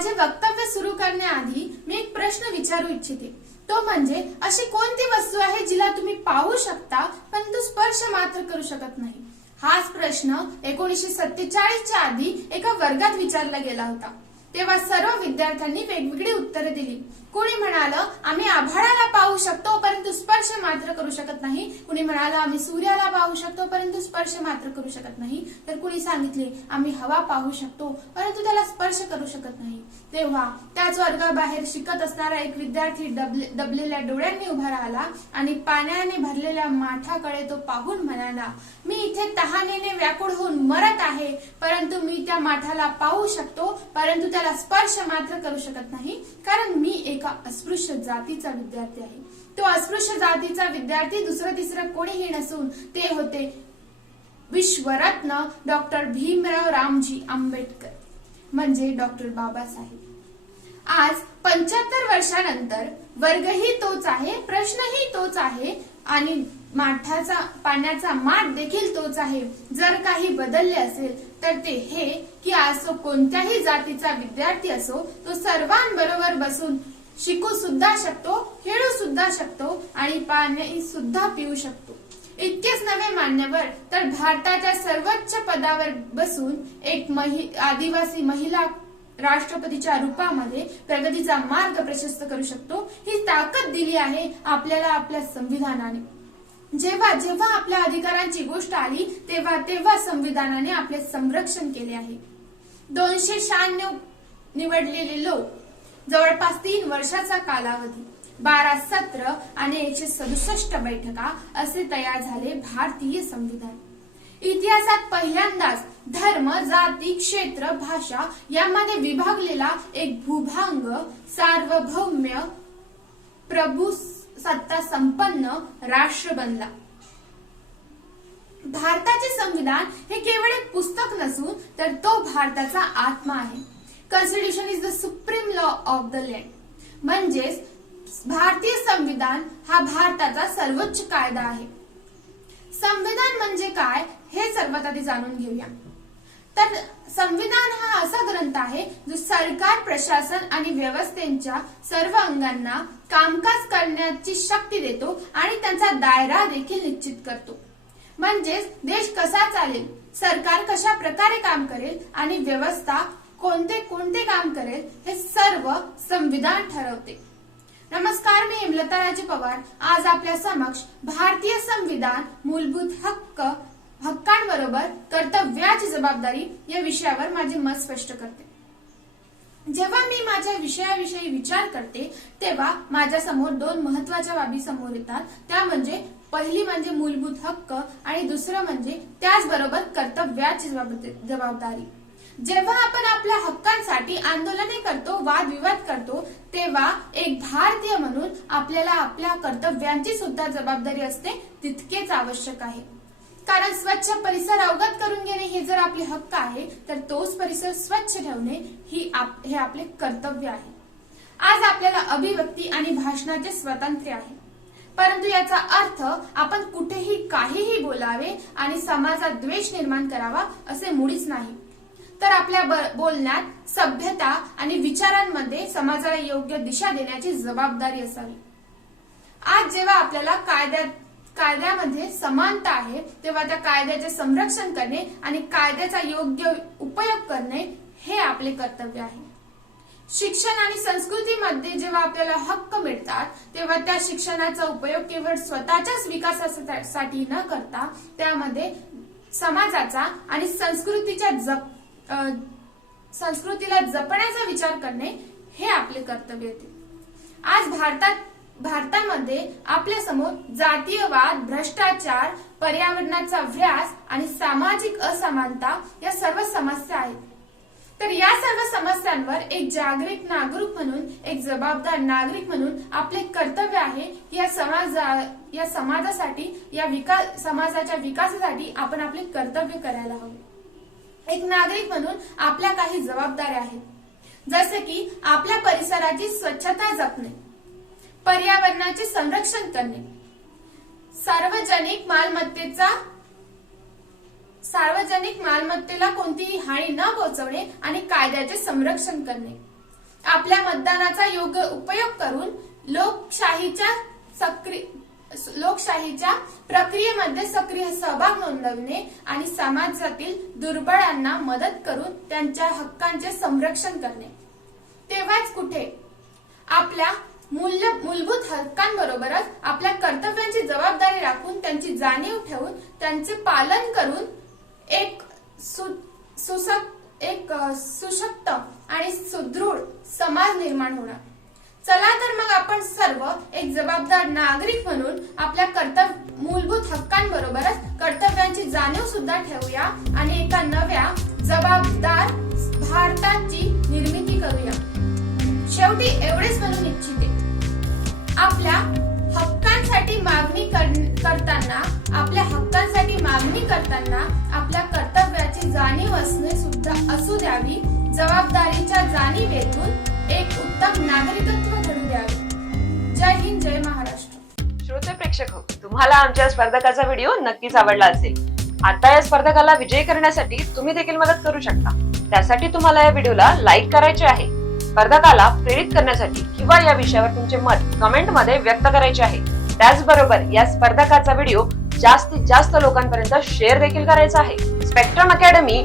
माझे वक्तव्य सुरू करण्याआधी मी एक प्रश्न विचारू इच्छिते. तो म्हणजे अशी कोणती वस्तू आहे जिला तुम्ही पाहू शकता परंतु स्पर्श मात्र करू शकत नाही? हाच प्रश्न एकोणीशे सत्तेचाळीसच्या आधी एका वर्गात विचारला गेला होता. तेव्हा सर्व विद्यार्थ्यांनी वेगवेगळी उत्तरे दिली. कुणी म्हणालं आम्ही आभाळाला पाहू शकतो परंतु स्पर्श मात्र करू शकत नाही. कुणी म्हणालं आम्ही सूर्याला पाहू शकतो परंतु स्पर्श मात्र करू शकत नाही. तर कुणी सांगितले आम्ही हवा पाहू शकतो परंतु त्याला स्पर्श करू शकत नाही. तेव्हा त्याच वर्गाबाहेर शिकत असणारा एक विद्यार्थी डबले- दबलेल्या डोळ्यांनी उभा राहिला आणि पाण्याने भरलेल्या माठाकडे तो पाहून म्हणाला मी इथे तहानेने व्याकुळ होऊन मरत आहे परंतु मी त्या माठाला पाहू शकतो परंतु त्याला स्पर्श मात्र करू शकत नाही कारण मी एक एका अस्पृश्य जातीचा विद्यार्थी आहे. तो अस्पृश्य जातीचा विद्यार्थी दुसरं तिसरं कोणीही नसून ते होते विश्वरत्न डॉक्टर भीमराव रामजी आंबेडकर म्हणजे डॉक्टर बाबासाहेब. आज पंच्याहत्तर वर्षानंतर वर्गही तोच आहे प्रश्नही तोच आहे आणि माठाचा पाण्याचा माठ देखील तोच आहे. जर काही बदलले असेल तर ते हे की आज तो कोणत्याही जातीचा विद्यार्थी असो तो सर्वांबरोबर बसून शिकू सुद्धा शकतो खेळू सुद्धा शकतो आणि पाणी सुद्धा पिऊ शकतो. इतकेच नव्हे मान्यवर तर भारताच्या सर्वोच्च पदावर बसून एक महि आदिवासी महिला राष्ट्रपतीच्या रूपामध्ये प्रगतीचा मार्ग प्रशस्त करू शकतो. ही ताकद दिली आहे आपल्याला आपल्या संविधानाने. जेव्हा जेव्हा आपल्या अधिकारांची गोष्ट आली तेव्हा तेव्हा संविधानाने आपले संरक्षण केले आहे. दोनशे शहाण्णव निवडलेले लोक जवळपास तीन वर्षाचा कालावधी. बारा सत्र आणि एकशे सदुसष्ट बैठका असे तयार झाले भारतीय संविधान. इतिहासात पहिल्यांदाच धर्म जाती क्षेत्र भाषा यामध्ये विभागलेला एक भूभांग सार्वभौम्य प्रभू सत्ता संपन्न राष्ट्र बनला. भारताचे संविधान हे केवळ एक पुस्तक नसून तर तो भारताचा आत्मा आहे. Constitution is the supreme law of the land म्हणजेच भारतीय संविधान हा भारताचा सर्वोच्च कायदा आहे. संविधान म्हणजे काय हे सर्वात आधी जाणून घेऊया. तर संविधान हा असा ग्रंथ आहे जो सरकार प्रशासन आणि व्यवस्थेच्या सर्व अंगांना कामकाज करण्याची शक्ती देतो आणि त्यांचा दायरा देखील निश्चित करतो. म्हणजेच देश कसा चालेल सरकार कशा प्रकारे काम करेल आणि व्यवस्था कोणते कोणते काम करेल हे सर्व संविधान ठरवते. नमस्कार मी इमलता राजे पवार. आज आपल्या समक्ष भारतीय संविधान मूलभूत हक्क हक्कांबरोबर कर्तव्याची जबाबदारी या विषयावर माझे मत स्पष्ट करते. जेव्हा मी माझ्या विषयाविषयी विचार करते तेव्हा माझ्यासमोर दोन महत्त्वाच्या बाबी समोर येतात. त्या म्हणजे पहिली म्हणजे मूलभूत हक्क आणि दुसरं म्हणजे त्याचबरोबर कर्तव्याची जबाबदारी. जेव्हा आपण आपल्या हक्कांसाठी आंदोलने करतो वादविवाद करतो तेव्हा एक भारतीय म्हणून आपल्याला आपल्या कर्तव्यांची सुद्धा जबाबदारी असते तितकेच आवश्यक आहे. कारण स्वच्छ परिसर अवगत करून घेणे हे जर आपले हक्क आहे तर तोच परिसर स्वच्छ ठेवणे ही आप- हे आपले कर्तव्य आहे. आज आपल्याला अभिव्यक्ती आणि भाषणाचे स्वातंत्र्य आहे. परंतु याचा अर्थ आपण कुठेही काहीही बोलावे आणि समाजात द्वेष निर्माण करावा असे मुळीच नाही. तर आपल्या ब- बोलण्यात सभ्यता आणि विचारांमध्ये समाजाला योग्य दिशा देण्याची जबाबदारी असावी. आज जेव्हा आपल्याला कायद्यात कायद्यामध्ये समानता आहे तेव्हा त्या कायद्याचे संरक्षण करणे आणि कायद्याचा योग्य उपयोग करणे हे आपले कर्तव्य आहे. शिक्षण आणि संस्कृतीमध्ये जेव्हा आपल्याला हक्क मिळतात तेव्हा त्या शिक्षणाचा उपयोग केवळ स्वतःच्याच विकासासाठी न करता त्यामध्ये समाजाचा आणि संस्कृतीच्या जप संस्कृतीला जपण्याचा विचार करणे हे आपले कर्तव्य होते आज भारतात भारतामध्ये आपल्यासमोर जातीयवाद भ्रष्टाचार पर्यावरणाचा व्यास आणि सामाजिक असमानता या सर्व समस्या आहेत. तर या सर्व समस्यांवर एक जागरूक नागरिक म्हणून एक जबाबदार नागरिक म्हणून आपले कर्तव्य आहे की या समाजा या समाजासाठी या विकास समाजाच्या विकासासाठी आपण आपले कर्तव्य करायला हवे. एक नागरिक म्हणून आपल्या काही जबाबदाऱ्या आहेत. जसे की आपल्या परिसराची स्वच्छता जपणे पर्यावरणाचे संरक्षण करणे सार्वजनिक मालमत्तेचा सार्वजनिक मालमत्तेला कोणतीही हानी न पोहोचवणे आणि कायद्याचे संरक्षण करणे. आपल्या मतदानाचा योग्य उपयोग करून लोकशाहीच्या सक्रिय लोकशाहीच्या प्रक्रियेमध्ये सक्रिय सहभाग नोंदवणे आणि समाजातील दुर्बळांना मदत करून त्यांच्या हक्कांचे संरक्षण करणे. तेव्हाच कुठे आपल्या मूल्य मूलभूत हक्कांबरोबरच आपल्या कर्तव्यांची जबाबदारी राखून त्यांची जाणीव ठेवून त्यांचे पालन करून एक सु सुसक एक सुशक्त आणि सुदृढ समाज निर्माण होणार. चला तर मग आपण सर्व एक जबाबदार नागरिक म्हणून आपल्या कर्तव्य मूलभूत हक्कांबरोबरच कर्तव्यांची जाणीव सुद्धा ठेवूया आणि एका नव्या जबाबदार भारताची निर्मिती करूया. शेवटी एवढेच म्हणून इच्छिते. आपल्या हक्कांसाठी मागणी करताना आपल्या हक्कांसाठी मागणी करताना आपल्या कर्तव्याची जाणीव असणे सुद्धा असू द्यावी. जबाबदारीच्या जाणीवेतून एक उत्तम नागरिकत्व घडू द्यावे. जय हिंद जय महाराष्ट्र. श्रोते प्रेक्षक हो तुम्हाला आमच्या स्पर्धकाचा व्हिडिओ नक्कीच आवडला असेल. आता या स्पर्धकाला विजयी करण्यासाठी तुम्ही देखील मदत करू शकता. त्यासाठी तुम्हाला या व्हिडिओला लाईक करायचे आहे. स्पर्धकाला प्रेरित करण्यासाठी किंवा या विषयावर तुमचे मत कमेंटमध्ये व्यक्त करायचे आहे. त्याचबरोबर या स्पर्धकाचा व्हिडिओ जास्तीत जास्त लोकांपर्यंत शेअर देखील करायचा आहे. Spectrum academy